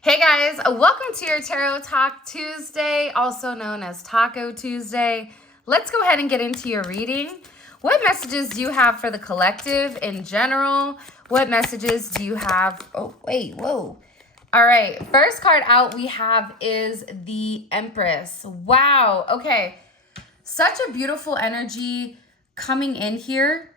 Hey guys, welcome to your Tarot Talk Tuesday, also known as Taco Tuesday. Let's go ahead and get into your reading. What messages do you have for the collective in general? What messages do you have? Oh, wait, whoa. All right, first card out we have is the Empress. Wow, okay. Such a beautiful energy coming in here.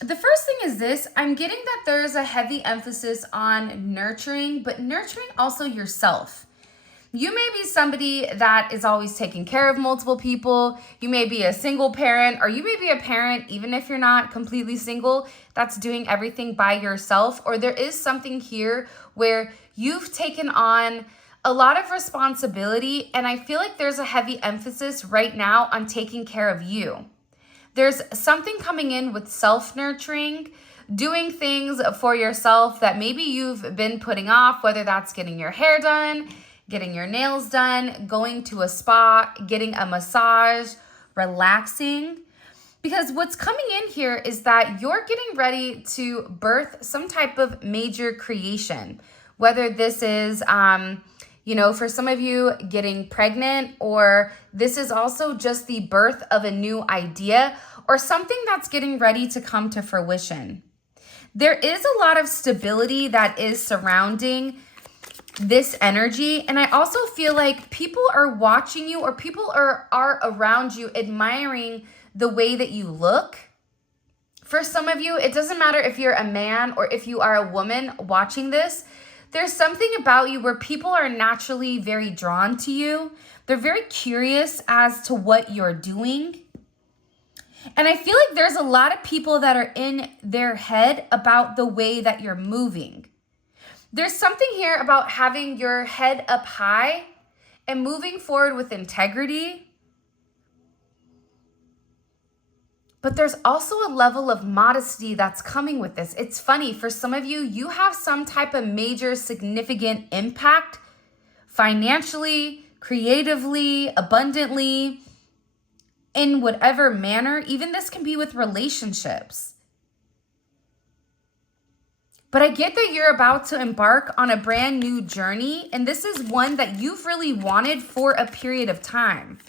The first thing is this. I'm getting that there's a heavy emphasis on nurturing, but nurturing also yourself. You may be somebody that is always taking care of multiple people. You may be a single parent, or you may be a parent, even if you're not completely single, that's doing everything by yourself. Or there is something here where you've taken on a lot of responsibility, and I feel like there's a heavy emphasis right now on taking care of you. There's something coming in with self-nurturing, doing things for yourself that maybe you've been putting off, whether that's getting your hair done, getting your nails done, going to a spa, getting a massage, relaxing. Because what's coming in here is that you're getting ready to birth some type of major creation, whether this is for some of you getting pregnant, or this is also just the birth of a new idea or something that's getting ready to come to fruition. There is a lot of stability that is surrounding this energy. And I also feel like people are watching you, or people are around you admiring the way that you look. For some of you, it doesn't matter if you're a man or if you are a woman watching this. There's something about you where people are naturally very drawn to you. They're very curious as to what you're doing. And I feel like there's a lot of people that are in their head about the way that you're moving. There's something here about having your head up high and moving forward with integrity. But there's also a level of modesty that's coming with this. It's funny, for some of you, you have some type of major significant impact financially, creatively, abundantly, in whatever manner. Even this can be with relationships. But I get that you're about to embark on a brand new journey, and this is one that you've really wanted for a period of time.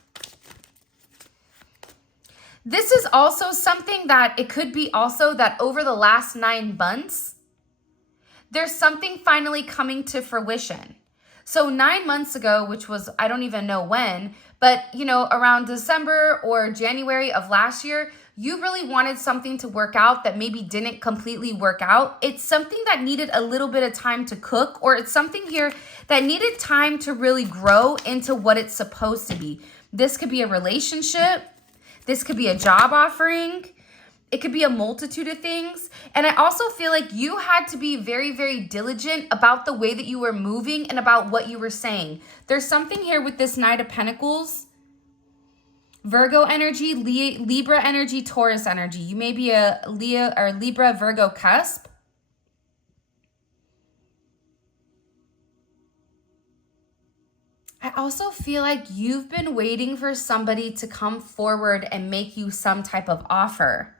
This is also something that it could be also that over the last 9 months, there's something finally coming to fruition. So 9 months ago, which was, I don't even know when, but around December or January of last year, you really wanted something to work out that maybe didn't completely work out. It's something that needed a little bit of time to cook, or it's something here that needed time to really grow into what it's supposed to be. This could be a relationship. This could be a job offering. It could be a multitude of things. And I also feel like you had to be very, very diligent about the way that you were moving and about what you were saying. There's something here with this Knight of Pentacles, Virgo energy, Libra energy, Taurus energy. You may be a Leo or Libra Virgo cusp. I also feel like you've been waiting for somebody to come forward and make you some type of offer.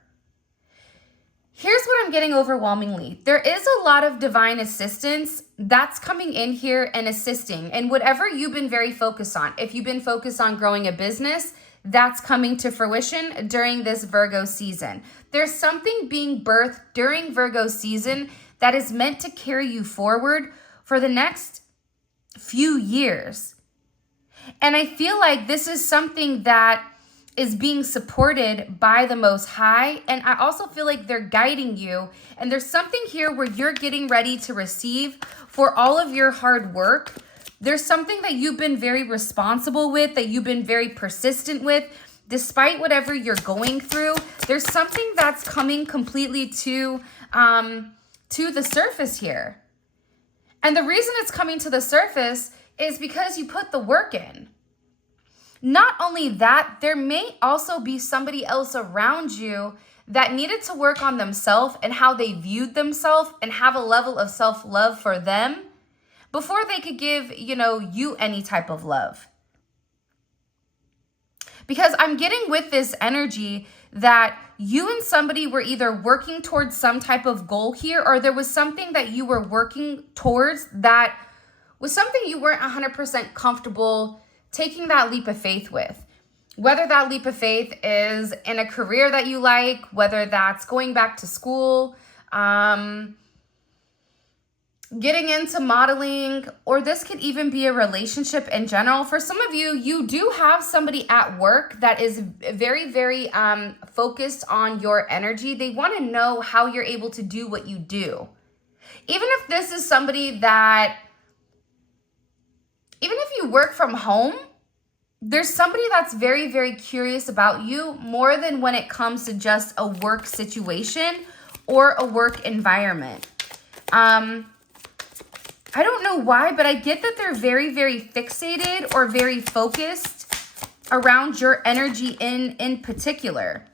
Here's what I'm getting overwhelmingly. There is a lot of divine assistance that's coming in here and assisting. And whatever you've been very focused on, if you've been focused on growing a business, that's coming to fruition during this Virgo season. There's something being birthed during Virgo season that is meant to carry you forward for the next few years. And I feel like this is something that is being supported by the Most High. And I also feel like they're guiding you. And there's something here where you're getting ready to receive for all of your hard work. There's something that you've been very responsible with, that you've been very persistent with, despite whatever you're going through. There's something that's coming completely to the surface here. And the reason it's coming to the surface is because you put the work in. Not only that, there may also be somebody else around you that needed to work on themselves and how they viewed themselves and have a level of self-love for them before they could give, you any type of love. Because I'm getting with this energy that you and somebody were either working towards some type of goal here, or there was something that you were working towards that was something you weren't 100% comfortable taking that leap of faith with. Whether that leap of faith is in a career that you like, whether that's going back to school, getting into modeling, or this could even be a relationship in general. For some of you, you do have somebody at work that is very, very focused on your energy. They want to know how you're able to do what you do. Even if this is somebody that, even if you work from home, there's somebody that's very, very curious about you more than when it comes to just a work situation or a work environment. I don't know why, but I get that they're very, very fixated or very focused around your energy in particular.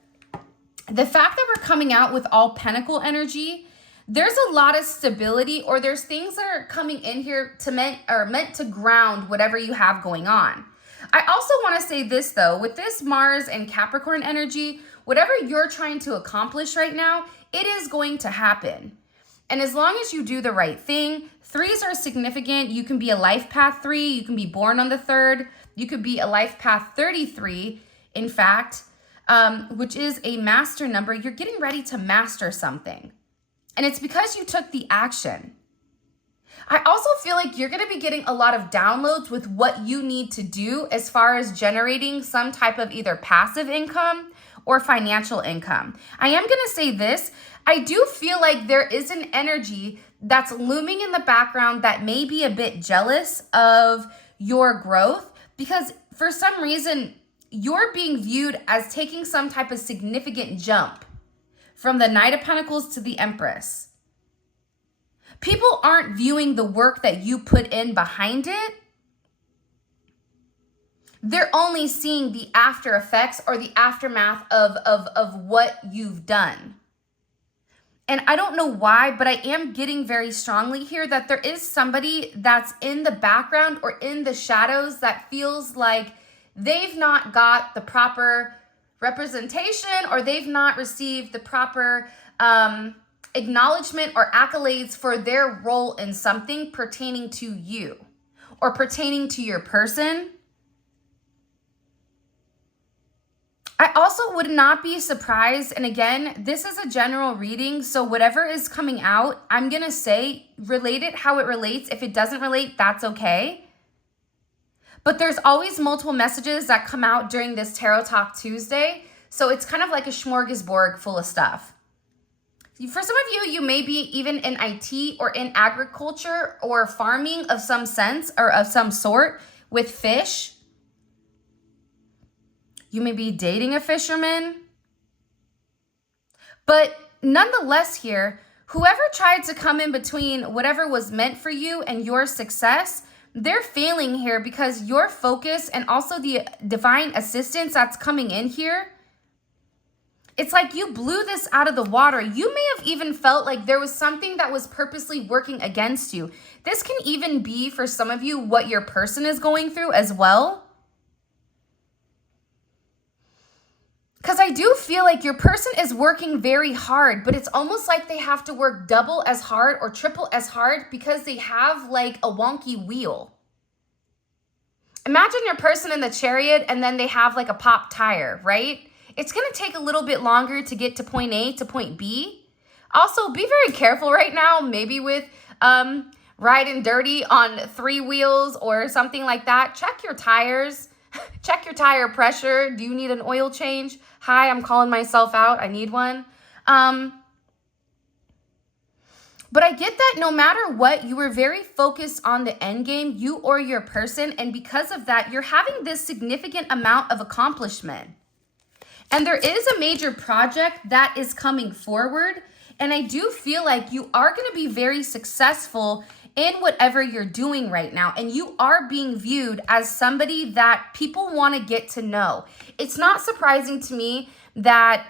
The fact that we're coming out with all Pentacle energy, there's a lot of stability, or there's things that are coming in here to meant to ground whatever you have going on. I also want to say this though, with this Mars and Capricorn energy, whatever you're trying to accomplish right now, it is going to happen. And as long as you do the right thing, threes are significant. You can be a life path 3. You can be born on the 3rd. You could be a life path 33, in fact, which is a master number. You're getting ready to master something. And it's because you took the action. I also feel like you're going to be getting a lot of downloads with what you need to do as far as generating some type of either passive income or financial income. I am going to say this. I do feel like there is an energy that's looming in the background that may be a bit jealous of your growth, because for some reason you're being viewed as taking some type of significant jump from the Knight of Pentacles to the Empress. People aren't viewing the work that you put in behind it. They're only seeing the after effects or the aftermath of what you've done. And I don't know why, but I am getting very strongly here that there is somebody that's in the background or in the shadows that feels like they've not got the proper representation, or they've not received the proper acknowledgement or accolades for their role in something pertaining to you or pertaining to your person. I also would not be surprised, and again, this is a general reading, so whatever is coming out, I'm going to say relate it how it relates. If it doesn't relate, that's okay. But there's always multiple messages that come out during this Tarot Talk Tuesday, so it's kind of like a smorgasbord full of stuff. For some of you, you may be even in IT or in agriculture or farming of some sense or of some sort with fish. You may be dating a fisherman. But nonetheless here, whoever tried to come in between whatever was meant for you and your success, they're failing here because your focus and also the divine assistance that's coming in here, it's like you blew this out of the water. You may have even felt like there was something that was purposely working against you. This can even be, for some of you, what your person is going through as well. Because I do feel like your person is working very hard, but it's almost like they have to work double as hard or triple as hard because they have like a wonky wheel. Imagine your person in the chariot and then they have like a pop tire, right? It's going to take a little bit longer to get to point A to point B. Also, be very careful right now, maybe with riding dirty on 3 wheels or something like that. Check your tires. Check your tire pressure. Do you need an oil change? Hi, I'm calling myself out. I need one. But I get that no matter what, you were very focused on the end game, you or your person. And because of that, you're having this significant amount of accomplishment. And there is a major project that is coming forward. And I do feel like you are going to be very successful in whatever you're doing right now. And you are being viewed as somebody that people want to get to know. It's not surprising to me that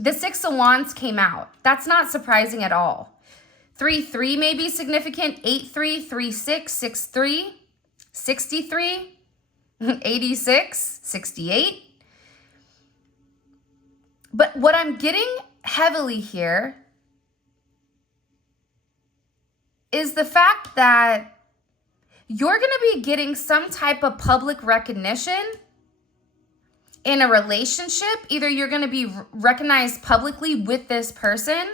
the 6 of Wands came out. That's not surprising at all. 3-3 may be significant. 8-3, 3-6, 6-3, 63, 86, 68. But what I'm getting heavily here is the fact that you're going to be getting some type of public recognition in a relationship. Either you're going to be recognized publicly with this person,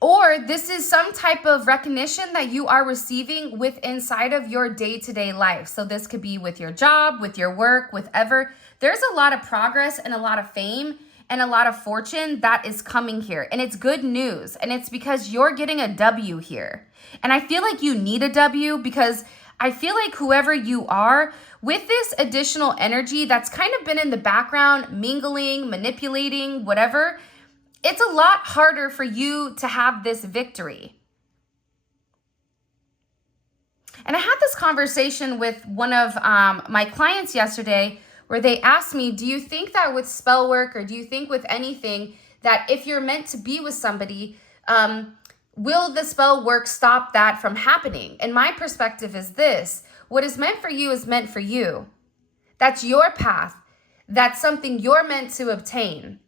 or this is some type of recognition that you are receiving with inside of your day-to-day life. So this could be with your job, with your work, with ever. There's a lot of progress and a lot of fame and a lot of fortune that is coming here. And it's good news. And it's because you're getting a W here. And I feel like you need a W, because I feel like whoever you are, with this additional energy that's kind of been in the background, mingling, manipulating, whatever, it's a lot harder for you to have this victory. And I had this conversation with one of my clients yesterday, where they asked me, do you think that with spell work, or do you think with anything, that if you're meant to be with somebody, will the spell work stop that from happening? And my perspective is this: what is meant for you is meant for you. That's your path. That's something you're meant to obtain.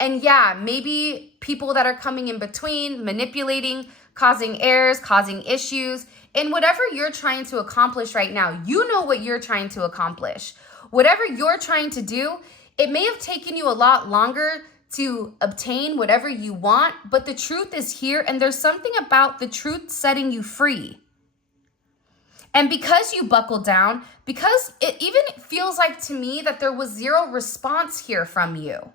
And yeah, maybe people that are coming in between, manipulating, causing errors, causing issues, and whatever you're trying to accomplish right now, you know what you're trying to accomplish. Whatever you're trying to do, it may have taken you a lot longer to obtain whatever you want, but the truth is here, and there's something about the truth setting you free. And because you buckled down, because it even feels like to me that there was zero response here from you.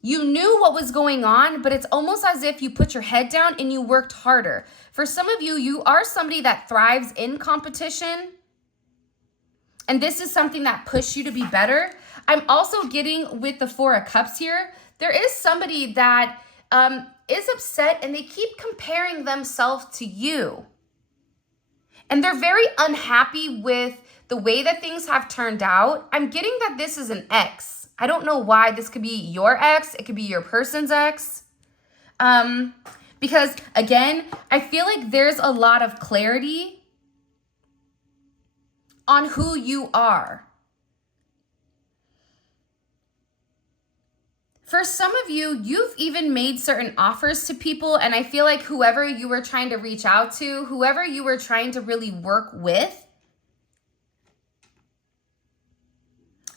You knew what was going on, but it's almost as if you put your head down and you worked harder. For some of you, you are somebody that thrives in competition. And this is something that pushed you to be better. I'm also getting with the Four of Cups here, there is somebody that is upset and they keep comparing themselves to you. And they're very unhappy with the way that things have turned out. I'm getting that this is an ex. I don't know why. This could be your ex. It could be your person's ex. Because again, I feel like there's a lot of clarity on who you are. For some of you, you've even made certain offers to people, and I feel like whoever you were trying to reach out to, whoever you were trying to really work with,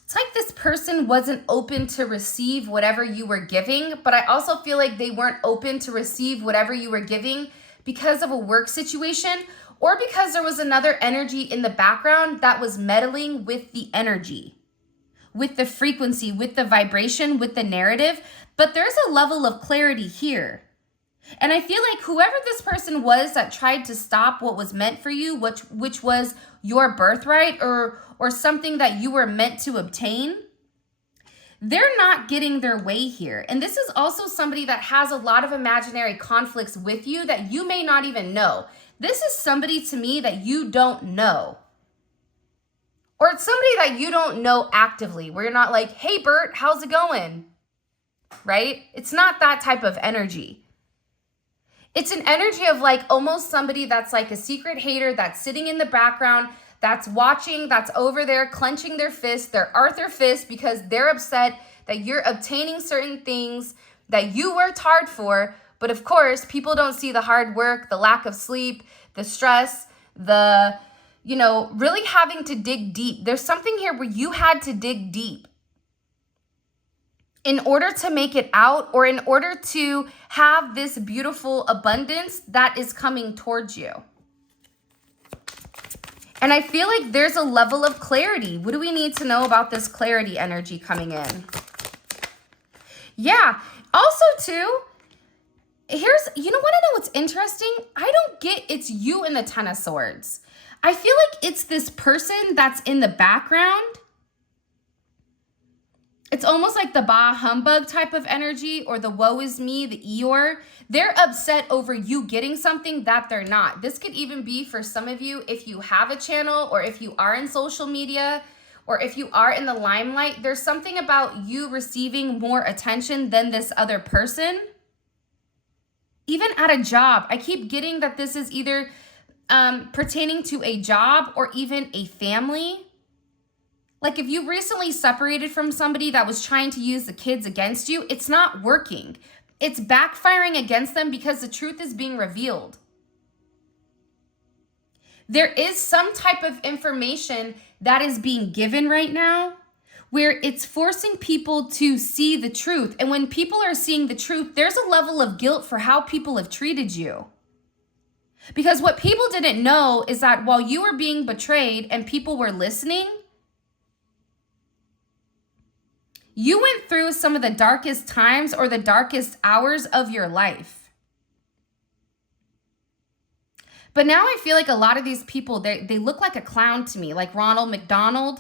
it's like this person wasn't open to receive whatever you were giving, but I also feel like they weren't open to receive whatever you were giving because of a work situation, or because there was another energy in the background that was meddling with the energy, with the frequency, with the vibration, with the narrative. But there's a level of clarity here. And I feel like whoever this person was that tried to stop what was meant for you, which was your birthright or something that you were meant to obtain, they're not getting their way here. And this is also somebody that has a lot of imaginary conflicts with you that you may not even know. This is somebody to me that you don't know. Or it's somebody that you don't know actively, where you're not like, hey, Bert, how's it going? Right? It's not that type of energy. It's an energy of like almost somebody that's like a secret hater that's sitting in the background, that's watching, that's over there clenching their fist, their Arthur fist, because they're upset that you're obtaining certain things that you worked hard for. But of course, people don't see the hard work, the lack of sleep, the stress, the, really having to dig deep. There's something here where you had to dig deep in order to make it out, or in order to have this beautiful abundance that is coming towards you. And I feel like there's a level of clarity. What do we need to know about this clarity energy coming in? Yeah. Also, too, you know what I know what's interesting? I don't get it's you in the Ten of Swords. I feel like it's this person that's in the background. It's almost like the bah humbug type of energy, or the woe is me, the Eeyore. They're upset over you getting something that they're not. This could even be for some of you if you have a channel, or if you are in social media, or if you are in the limelight. There's something about you receiving more attention than this other person. Even at a job, I keep getting that this is either pertaining to a job or even a family. Like if you recently separated from somebody that was trying to use the kids against you, it's not working. it's backfiring against them because the truth is being revealed. There is some type of information that is being given right now where it's forcing people to see the truth. And when people are seeing the truth, there's a level of guilt for how people have treated you. Because what people didn't know is that while you were being betrayed and people were listening, you went through some of the darkest times or the darkest hours of your life. But now I feel like a lot of these people, they look like a clown to me, like Ronald McDonald.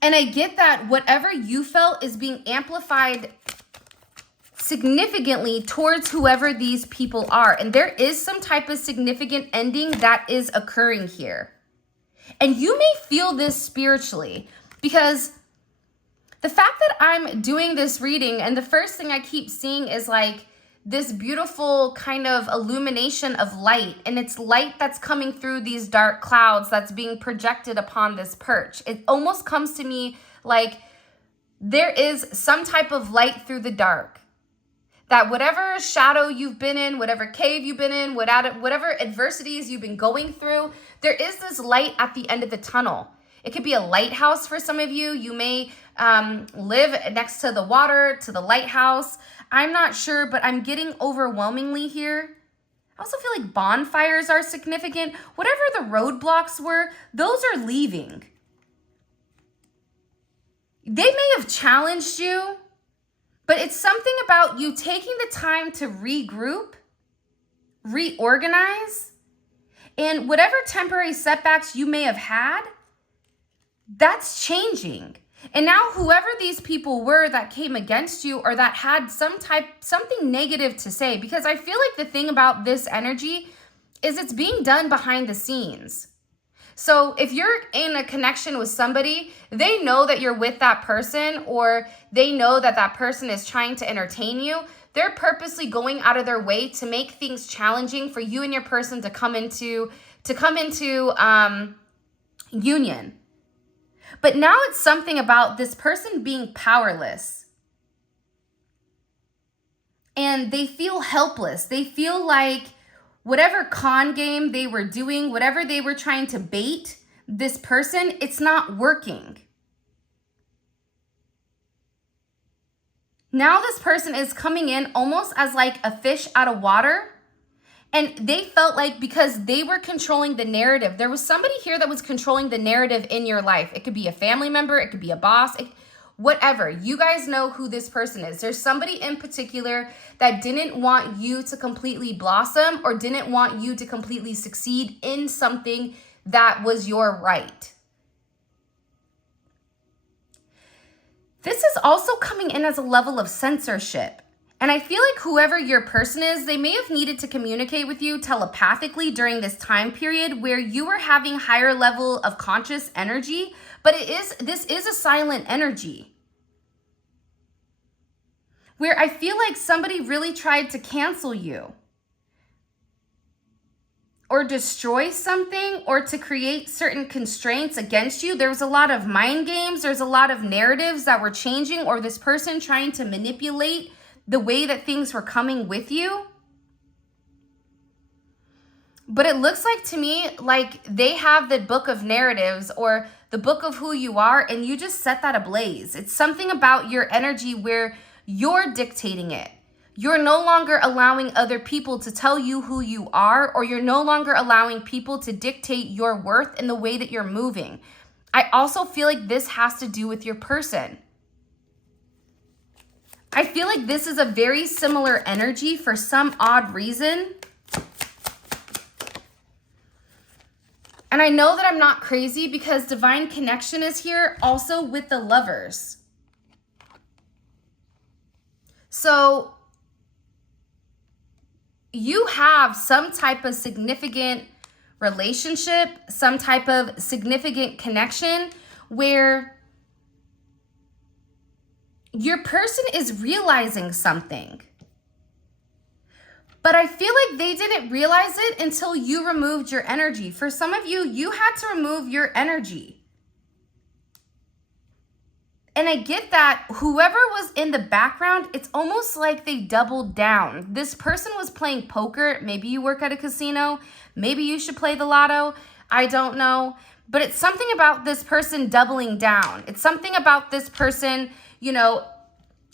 And I get that whatever you felt is being amplified significantly towards whoever these people are. And there is some type of significant ending that is occurring here. And you may feel this spiritually because the fact that I'm doing this reading and the first thing I keep seeing is like this beautiful kind of illumination of light, and it's light that's coming through these dark clouds that's being projected upon this perch. It almost comes to me like there is some type of light through the dark, that whatever shadow you've been in, whatever cave you've been in, whatever adversities you've been going through, there is this light at the end of the tunnel. It could be a lighthouse for some of you. You may live next to the water, to the lighthouse. I'm not sure, but I'm getting overwhelmingly here. I also feel like bonfires are significant. Whatever the roadblocks were, those are leaving. They may have challenged you, but it's something about you taking the time to regroup, reorganize, and whatever temporary setbacks you may have had, that's changing. And now whoever these people were that came against you or that had something negative to say, because I feel like the thing about this energy is it's being done behind the scenes. So if you're in a connection with somebody, they know that you're with that person, or they know that that person is trying to entertain you. They're purposely going out of their way to make things challenging for you and your person to come into union. But now it's something about this person being powerless. And they feel helpless. They feel like whatever con game they were doing, whatever they were trying to bait this person, it's not working. Now this person is coming in almost as like a fish out of water. And they felt like because they were controlling the narrative, there was somebody here that was controlling the narrative in your life. It could be a family member, it could be a boss, whatever. You guys know who this person is. There's somebody in particular that didn't want you to completely blossom or didn't want you to completely succeed in something that was your right. This is also coming in as a level of censorship. And I feel like whoever your person is, they may have needed to communicate with you telepathically during this time period where you were having higher level of conscious energy, but this is a silent energy. Where I feel like somebody really tried to cancel you or destroy something or to create certain constraints against you. There was a lot of mind games. There's a lot of narratives that were changing, or this person trying to manipulate the way that things were coming with you. But it looks like to me like they have the book of narratives or the book of who you are, and you just set that ablaze. It's something about your energy where you're dictating it. You're no longer allowing other people to tell you who you are, or you're no longer allowing people to dictate your worth in the way that you're moving. I also feel like this has to do with your person. I feel like this is a very similar energy for some odd reason. And I know that I'm not crazy because divine connection is here also with the Lovers. So you have some type of significant relationship, some type of significant connection where your person is realizing something. But I feel like they didn't realize it until you removed your energy. For some of you, you had to remove your energy. And I get that whoever was in the background, it's almost like they doubled down. This person was playing poker. Maybe you work at a casino. Maybe you should play the lotto. I don't know. But it's something about this person doubling down. It's something about this person, you know,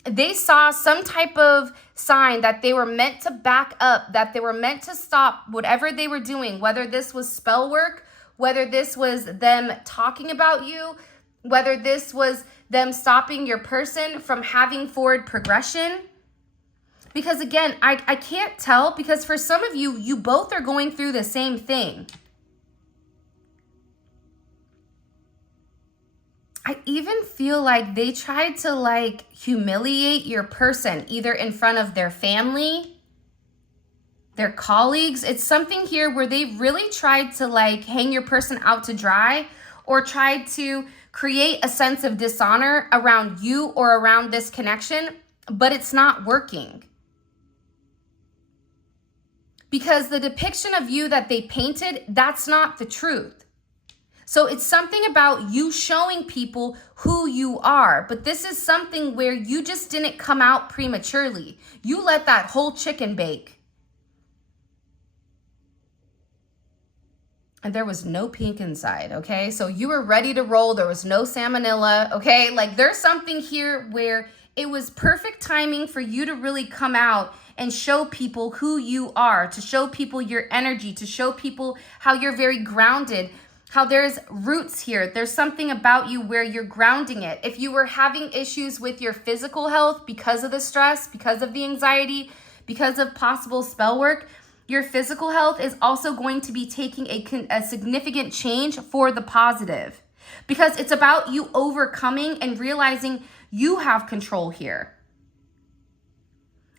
they saw some type of sign that they were meant to back up, that they were meant to stop whatever they were doing, whether this was spell work, whether this was them talking about you, whether this was them stopping your person from having forward progression. Because again, I can't tell, because for some of you, you both are going through the same thing. I even feel like they tried to like humiliate your person, either in front of their family, their colleagues. It's something here where they really tried to like hang your person out to dry, or tried to create a sense of dishonor around you or around this connection, but it's not working. Because the depiction of you that they painted, that's not the truth. So it's something about you showing people who you are, but this is something where you just didn't come out prematurely. You let that whole chicken bake. And there was no pink inside, okay? So you were ready to roll. There was no salmonella, okay? Like there's something here where it was perfect timing for you to really come out and show people who you are, to show people your energy, to show people how you're very grounded, how there's roots here. There's something about you where you're grounding it. If you were having issues with your physical health because of the stress, because of the anxiety, because of possible spell work, your physical health is also going to be taking a significant change for the positive, because it's about you overcoming and realizing you have control here.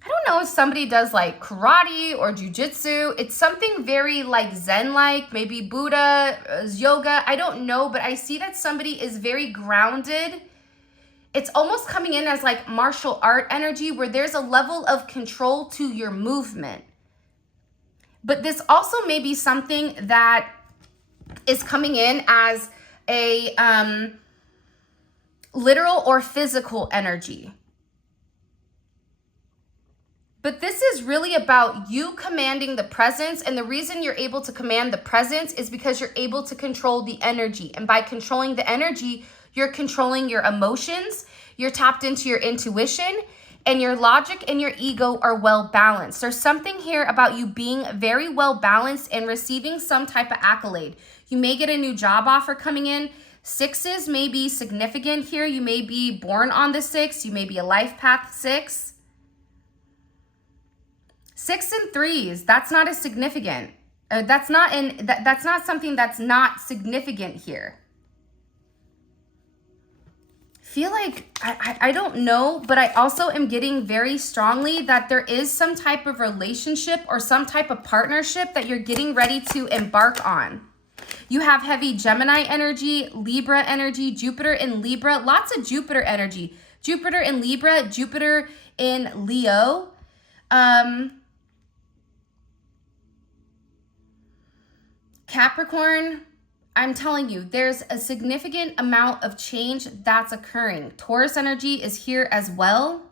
I don't know if somebody does like karate or jujitsu. It's something very like Zen-like, maybe Buddha, yoga. I don't know, but I see that somebody is very grounded. It's almost coming in as like martial art energy, where there's a level of control to your movement. But this also may be something that is coming in as a literal or physical energy. But this is really about you commanding the presence. And the reason you're able to command the presence is because you're able to control the energy. And by controlling the energy, you're controlling your emotions. You're tapped into your intuition, and your logic and your ego are well balanced. There's something here about you being very well balanced and receiving some type of accolade. You may get a new job offer coming in. Sixes may be significant here. You may be born on the 6. You may be a life path 6. 6 and 3s, that's not as significant. That's not something that's not significant here. Feel like, I don't know, but I also am getting very strongly that there is some type of relationship or some type of partnership that you're getting ready to embark on. You have heavy Gemini energy, Libra energy, Jupiter in Libra, lots of Jupiter energy. Jupiter in Libra, Jupiter in Leo. Capricorn, I'm telling you, there's a significant amount of change that's occurring. Taurus energy is here as well.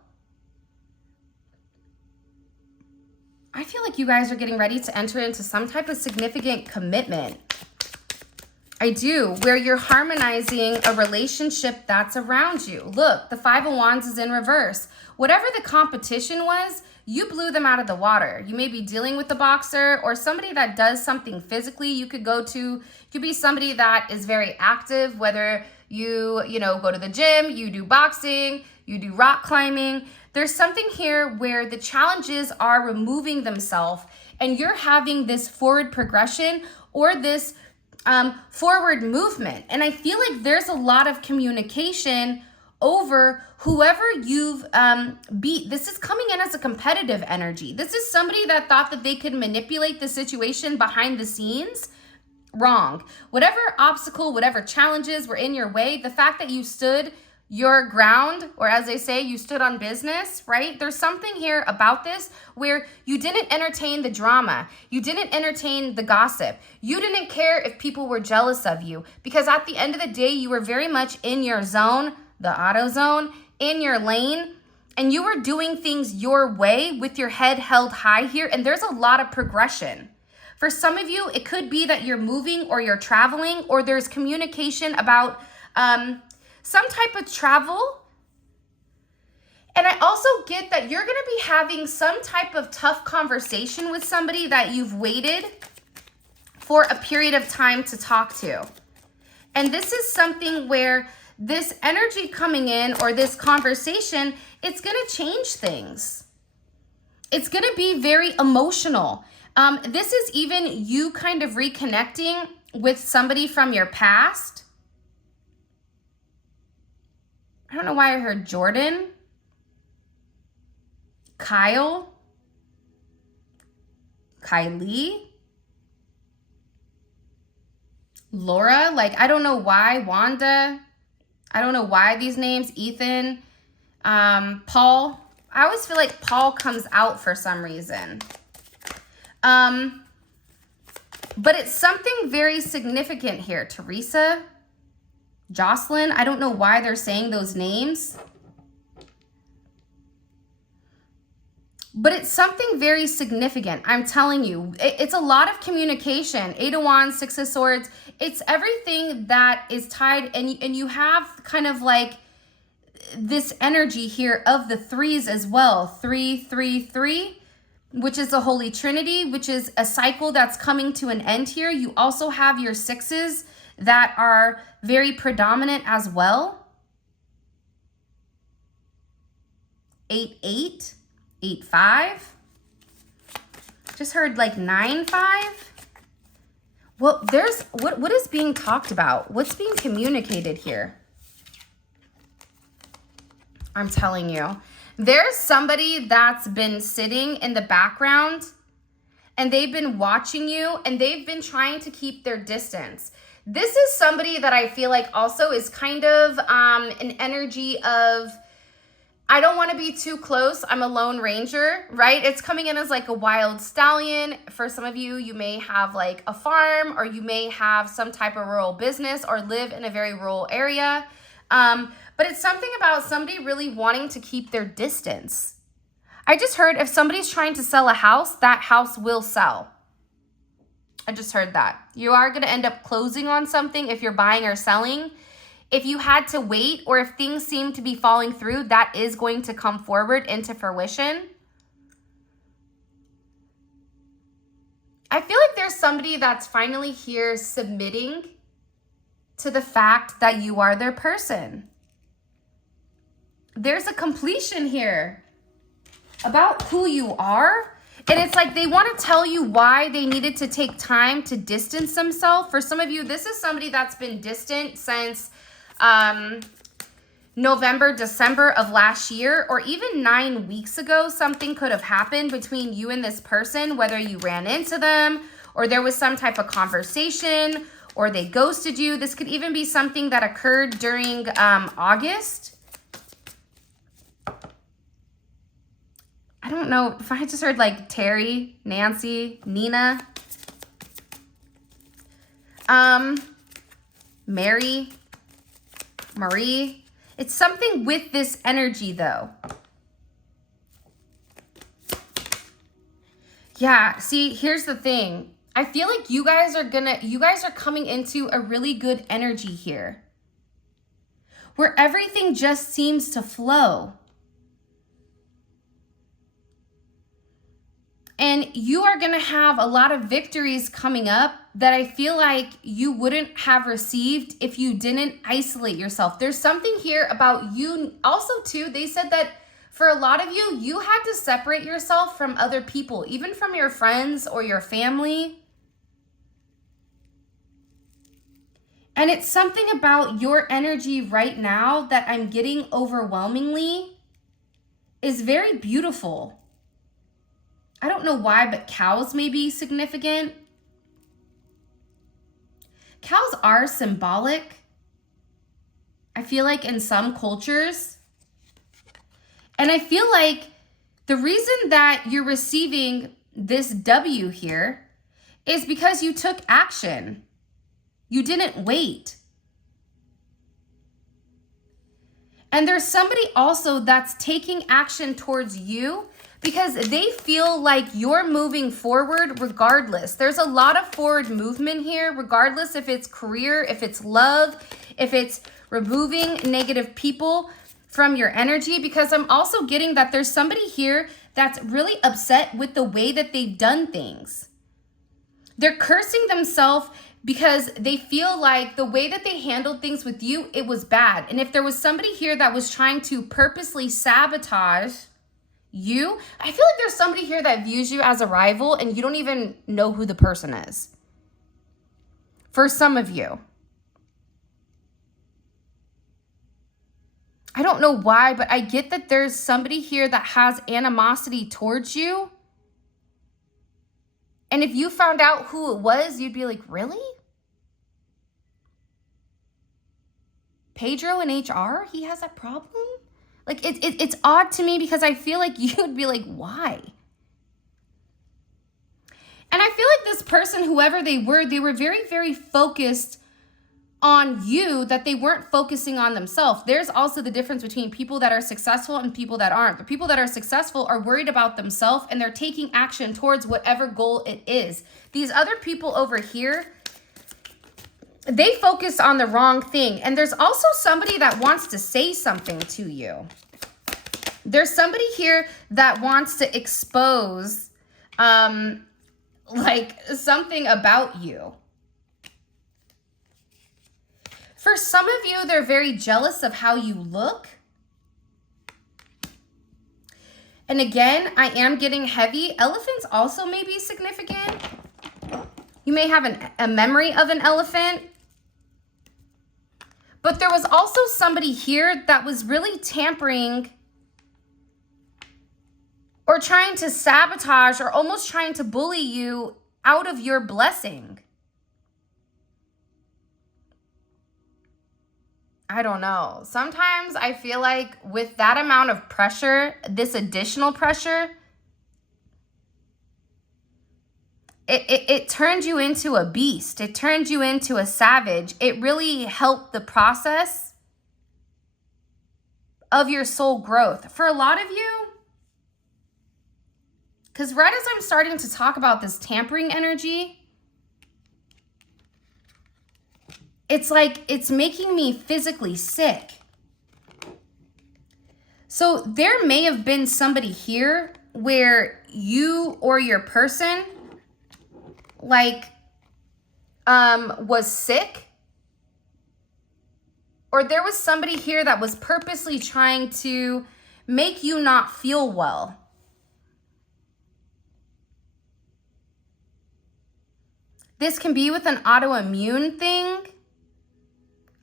I feel like you guys are getting ready to enter into some type of significant commitment. I do, where you're harmonizing a relationship that's around you. Look, the 5 of Wands is in reverse. Whatever the competition was, you blew them out of the water. You may be dealing with a boxer or somebody that does something physically. You could be somebody that is very active, whether you go to the gym, you do boxing, you do rock climbing. There's something here where the challenges are removing themselves and you're having this forward progression or this forward movement. And I feel like there's a lot of communication over whoever you've beat. This is coming in as a competitive energy. This is somebody that thought that they could manipulate the situation behind the scenes. Wrong. Whatever obstacle, whatever challenges were in your way, the fact that you stood your ground, or as they say, you stood on business, right? There's something here about this where you didn't entertain the drama. You didn't entertain the gossip. You didn't care if people were jealous of you, because at the end of the day, you were very much in your zone, the auto zone, in your lane, and you were doing things your way with your head held high here, and there's a lot of progression. For some of you, it could be that you're moving or you're traveling, or there's communication about some type of travel. And I also get that you're going to be having some type of tough conversation with somebody that you've waited for a period of time to talk to. And this is something where this energy coming in, or this conversation, it's going to change things. It's going to be very emotional. This is even you kind of reconnecting with somebody from your past. I don't know why I heard Jordan, Kyle, Kylie, Laura, like, I don't know why, Wanda, I don't know why these names, Ethan, Paul. I always feel like Paul comes out for some reason. But it's something very significant here. Teresa, Jocelyn, I don't know why they're saying those names. But it's something very significant. I'm telling you, it's a lot of communication. 8 of Wands, 6 of Swords. It's everything that is tied, and you have kind of like this energy here of the threes as well. 3, 3, 3, which is the Holy Trinity, which is a cycle that's coming to an end here. You also have your sixes that are very predominant as well. 8, 8. 8, 5. Just heard like 9, 5. Well, there's what is being talked about? What's being communicated here? I'm telling you, there's somebody that's been sitting in the background, and they've been watching you, and they've been trying to keep their distance. This is somebody that I feel like also is kind of an energy of, I don't want to be too close. I'm a lone ranger, right? It's coming in as like a wild stallion. For some of you, you may have like a farm, or you may have some type of rural business, or live in a very rural area. But it's something about somebody really wanting to keep their distance. I just heard if somebody's trying to sell a house, that house will sell. I just heard that. You are going to end up closing on something if you're buying or selling. If you had to wait, or if things seem to be falling through, that is going to come forward into fruition. I feel like there's somebody that's finally here submitting to the fact that you are their person. There's a completion here about who you are. And it's like they want to tell you why they needed to take time to distance themselves. For some of you, this is somebody that's been distant since November, December of last year, or even 9 weeks ago. Something could have happened between you and this person, whether you ran into them, or there was some type of conversation, or they ghosted you. This could even be something that occurred during August. I don't know if I just heard like Terry, Nancy, Nina, Mary, Marie. It's something with this energy though. Yeah, see, here's the thing. I feel like you guys are coming into a really good energy here, where everything just seems to flow. And you are going to have a lot of victories coming up that I feel like you wouldn't have received if you didn't isolate yourself. There's something here about you. Also, too, they said that for a lot of you, you had to separate yourself from other people, even from your friends or your family. And it's something about your energy right now that I'm getting overwhelmingly is very beautiful. I don't know why, but cows may be significant. Cows are symbolic, I feel like, in some cultures. And I feel like the reason that you're receiving this W here is because you took action. You didn't wait. And there's somebody also that's taking action towards you because they feel like you're moving forward regardless. There's a lot of forward movement here, regardless if it's career, if it's love, if it's removing negative people from your energy, because I'm also getting that there's somebody here that's really upset with the way that they've done things. They're cursing themselves because they feel like the way that they handled things with you, it was bad. And if there was somebody here that was trying to purposely sabotage you, I feel like there's somebody here that views you as a rival and you don't even know who the person is. For some of you. I don't know why, but I get that there's somebody here that has animosity towards you. And if you found out who it was, you'd be like, really? Pedro in HR, he has that problem? Like, it's odd to me because I feel like you'd be like, why? And I feel like this person, whoever they were very, very focused on you, that they weren't focusing on themselves. There's also the difference between people that are successful and people that aren't. The people that are successful are worried about themselves and they're taking action towards whatever goal it is. These other people over here, they focus on the wrong thing. And there's also somebody that wants to say something to you. There's somebody here that wants to expose like something about you. For some of you, they're very jealous of how you look. And again, I am getting heavy. Elephants also may be significant. You may have a memory of an elephant. But there was also somebody here that was really tampering or trying to sabotage or almost trying to bully you out of your blessing. I don't know. Sometimes I feel like with that amount of pressure, this additional pressure, it turned you into a beast. It turned you into a savage. It really helped the process of your soul growth. For a lot of you, because right as I'm starting to talk about this tampering energy, it's like it's making me physically sick. So there may have been somebody here where you or your person was sick, or there was somebody here that was purposely trying to make you not feel well. This can be with an autoimmune thing.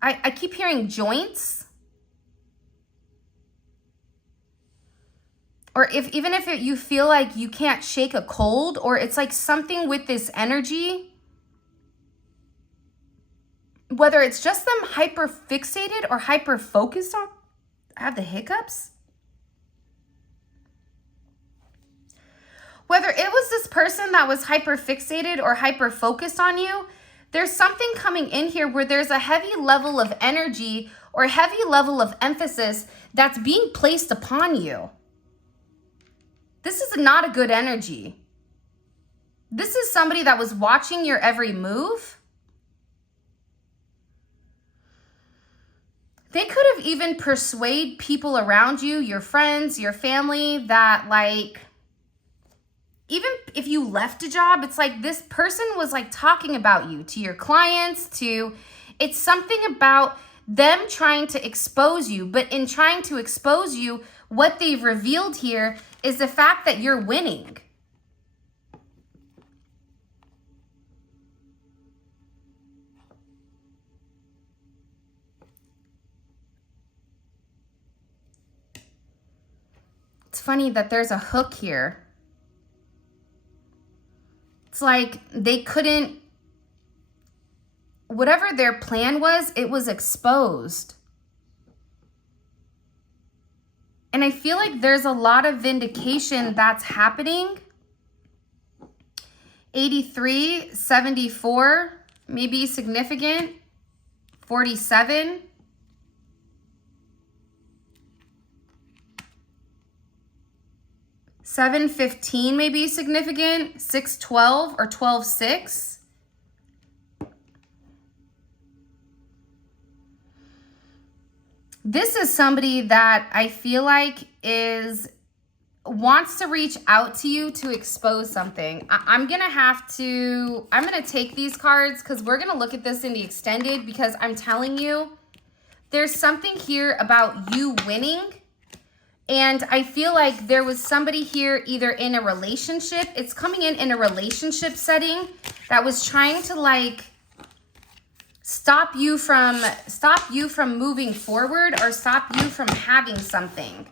I keep hearing joints. Or even if you feel like you can't shake a cold, or it's like something with this energy, whether it's just them hyper fixated or hyper focused on, I have the hiccups. Whether it was this person that was hyper fixated or hyper focused on you, there's something coming in here where there's a heavy level of energy or a heavy level of emphasis that's being placed upon you. This is not a good energy. This is somebody that was watching your every move. They could have even persuaded people around you, your friends, your family, that like, even if you left a job, it's like this person was like talking about you to your clients, it's something about them trying to expose you. But in trying to expose you, what they've revealed here is the fact that you're winning. It's funny that there's a hook here. It's like they couldn't, whatever their plan was, it was exposed. And I feel like there's a lot of vindication that's happening. 83, 74, maybe significant. 47. 7-15 may be significant, 6-12 or 12-6. This is somebody that I feel like wants to reach out to you to expose something. I'm going to take these cards because we're going to look at this in the extended, because I'm telling you, there's something here about you winning. And I feel like there was somebody here either in a relationship. It's coming in a relationship setting that was trying to like stop you from moving forward or stop you from having something.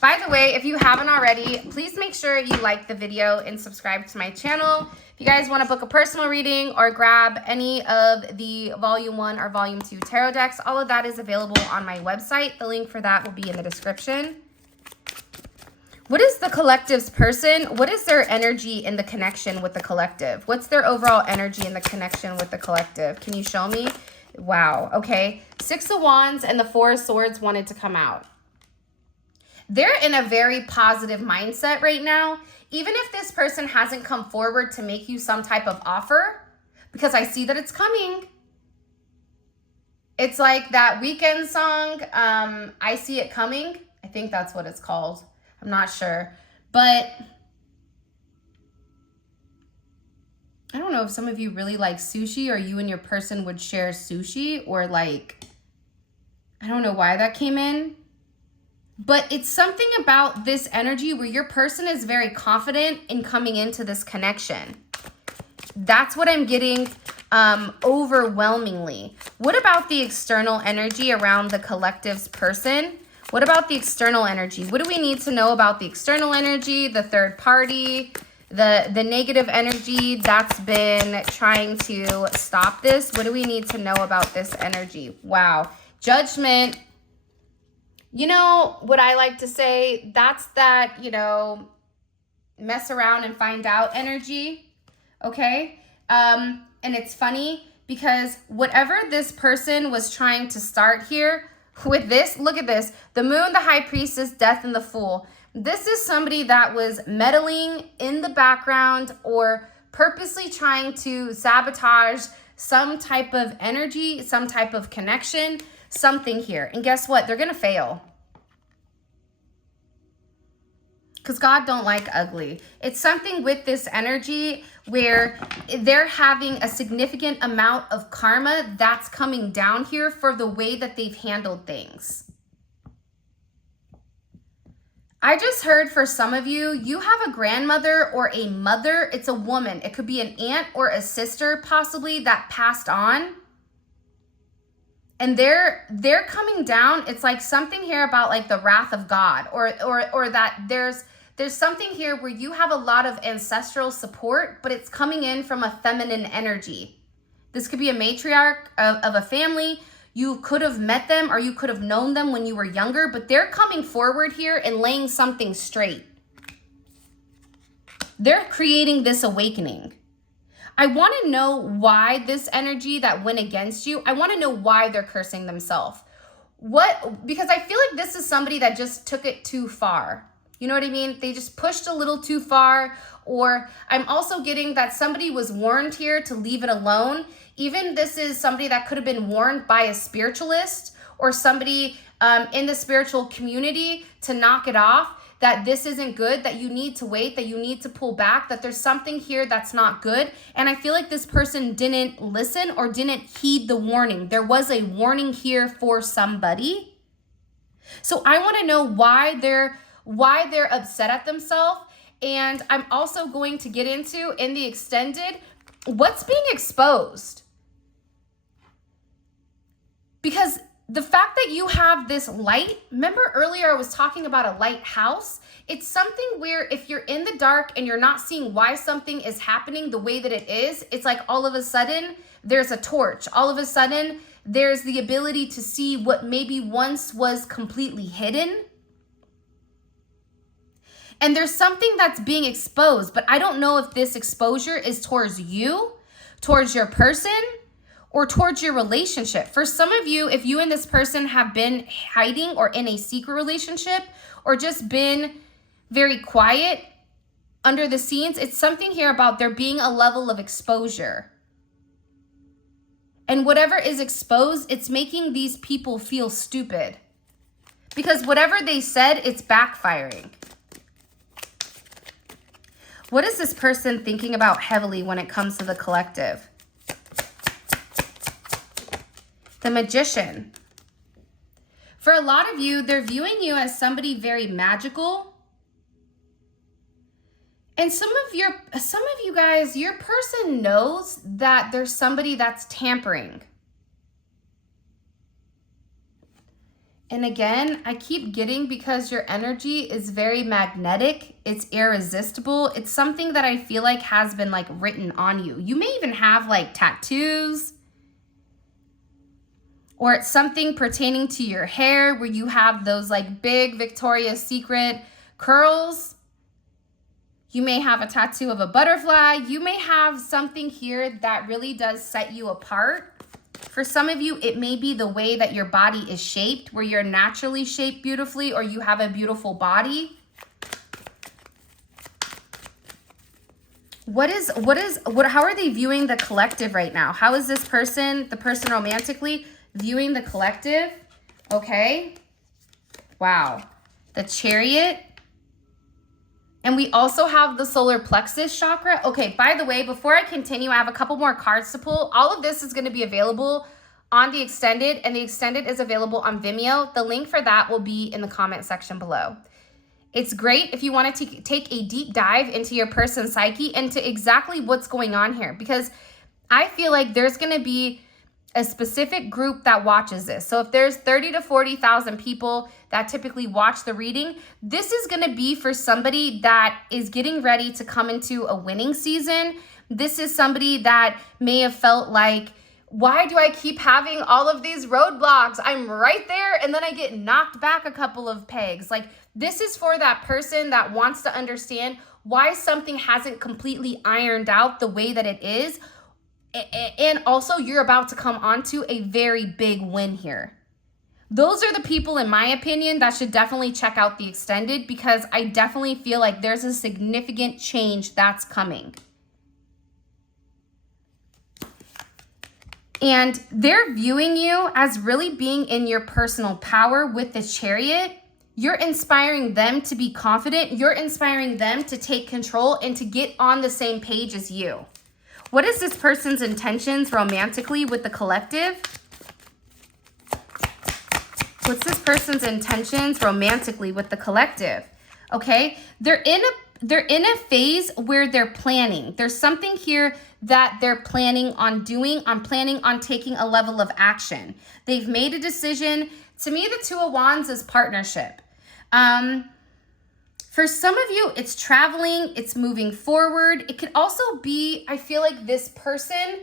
By the way, if you haven't already, please make sure you like the video and subscribe to my channel. If you guys want to book a personal reading or grab any of the Volume 1 or Volume 2 tarot decks, all of that is available on my website. The link for that will be in the description. What is the collective's person? What is their energy in the connection with the collective? What's their overall energy in the connection with the collective? Can you show me? Wow. Okay. 6 of Wands and the 4 of Swords wanted to come out. They're in a very positive mindset right now. Even if this person hasn't come forward to make you some type of offer, because I see that it's coming. It's like that Weekend song, I See It Coming. I think that's what it's called. I'm not sure. But I don't know if some of you really like sushi, or you and your person would share sushi, or like, I don't know why that came in. But it's something about this energy where your person is very confident in coming into this connection. That's what I'm getting overwhelmingly. What about the external energy around the collective's person? What about the external energy? What do we need to know about the external energy, the third party, the negative energy that's been trying to stop this? What do we need to know about this energy? Wow. Judgment. You know what I like to say? That's that, you know, mess around and find out energy. Okay? And it's funny because whatever this person was trying to start here with this, look at this. The Moon, the High Priestess, Death, and the Fool. This is somebody that was meddling in the background or purposely trying to sabotage some type of energy, some type of connection, something here. And guess what? They're going to fail. Because God don't like ugly. It's something with this energy where they're having a significant amount of karma that's coming down here for the way that they've handled things. I just heard for some of you, you have a grandmother or a mother. It's a woman. It could be an aunt or a sister possibly that passed on. And they're coming down. It's like something here about like the wrath of God, or that there's something here where you have a lot of ancestral support, but it's coming in from a feminine energy. This could be a matriarch of a family. You could have met them or you could have known them when you were younger, but they're coming forward here and laying something straight. They're creating this awakening. I want to know why this energy that went against you, I want to know why they're cursing themselves. Because I feel like this is somebody that just took it too far. You know what I mean? They just pushed a little too far. Or I'm also getting that somebody was warned here to leave it alone. Even this is somebody that could have been warned by a spiritualist or somebody in the spiritual community to knock it off, that this isn't good, that you need to wait, that you need to pull back, that there's something here that's not good. And I feel like this person didn't listen or didn't heed the warning. There was a warning here for somebody. So I want to know why they're upset at themselves. And I'm also going to get into, in the extended, what's being exposed. Because the fact that you have this light, remember earlier I was talking about a lighthouse? It's something where if you're in the dark and you're not seeing why something is happening the way that it is, it's like all of a sudden there's a torch. All of a sudden there's the ability to see what maybe once was completely hidden. And there's something that's being exposed, but I don't know if this exposure is towards you, towards your person, or towards your relationship. For some of you, if you and this person have been hiding or in a secret relationship or just been very quiet, under the scenes, it's something here about there being a level of exposure. And whatever is exposed, it's making these people feel stupid. Because whatever they said, it's backfiring. What is this person thinking about heavily when it comes to the collective? The Magician. For a lot of you, they're viewing you as somebody very magical. And some of you guys, your person knows that there's somebody that's tampering. And again, I keep getting, because your energy is very magnetic, it's irresistible. It's something that I feel like has been like written on you. You may even have like tattoos, or it's something pertaining to your hair where you have those like big Victoria's Secret curls. You may have a tattoo of a butterfly. You may have something here that really does set you apart. For some of you, it may be the way that your body is shaped, where you're naturally shaped beautifully, or you have a beautiful body. How are they viewing the collective right now? How is this person, the person romantically, viewing the collective? Okay. Wow. The Chariot. And we also have the solar plexus chakra. Okay, by the way, before I continue, I have a couple more cards to pull. All of this is going to be available on the extended, and the extended is available on Vimeo. The link for that will be in the comment section below. It's great if you want to take a deep dive into your person's psyche and to exactly what's going on here, because I feel like there's going to be a specific group that watches this. So if there's 30 to 40,000 people that typically watch the reading, this is going to be for somebody that is getting ready to come into a winning season. This is somebody that may have felt like, why do I keep having all of these roadblocks? I'm right there and then I get knocked back a couple of pegs. Like, this is for that person that wants to understand why something hasn't completely ironed out the way that it is. And also, you're about to come onto a very big win here. Those are the people, in my opinion, that should definitely check out the extended, because I definitely feel like there's a significant change that's coming. And they're viewing you as really being in your personal power with the Chariot. You're inspiring them to be confident. You're inspiring them to take control and to get on the same page as you. What is this person's intentions romantically with the collective? What's this person's intentions romantically with the collective? Okay, they're in a phase where they're planning. There's something here that they're planning on doing, planning on taking a level of action. They've made a decision. To me, the Two of Wands is partnership. For some of you, it's traveling, it's moving forward. It could also be, I feel like, this person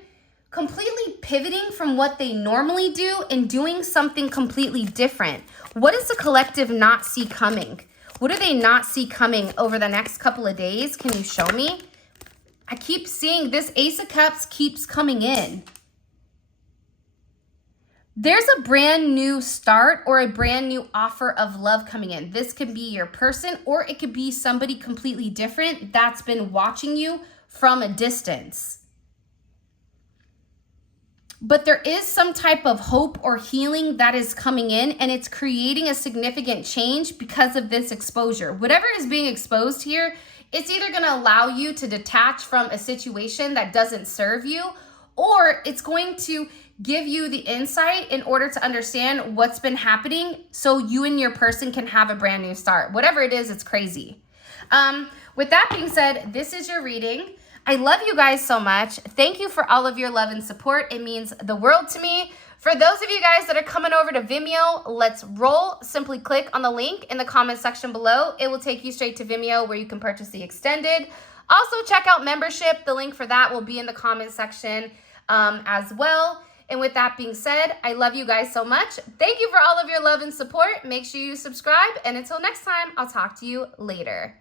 completely pivoting from what they normally do and doing something completely different. What does the collective not see coming? What do they not see coming over the next couple of days? Can you show me? I keep seeing this Ace of Cups keeps coming in. There's a brand new start or a brand new offer of love coming in. This could be your person, or it could be somebody completely different that's been watching you from a distance. But there is some type of hope or healing that is coming in, and it's creating a significant change because of this exposure. Whatever is being exposed here, it's either going to allow you to detach from a situation that doesn't serve you, or it's going to give you the insight in order to understand what's been happening so you and your person can have a brand new start. Whatever it is, it's crazy. With that being said, this is your reading. I love you guys so much. Thank you for all of your love and support. It means the world to me. For those of you guys that are coming over to Vimeo, let's roll. Simply click on the link in the comment section below. It will take you straight to Vimeo where you can purchase the extended. Also, check out membership. The link for that will be in the comment section as well. And with that being said, I love you guys so much. Thank you for all of your love and support. Make sure you subscribe. And until next time, I'll talk to you later.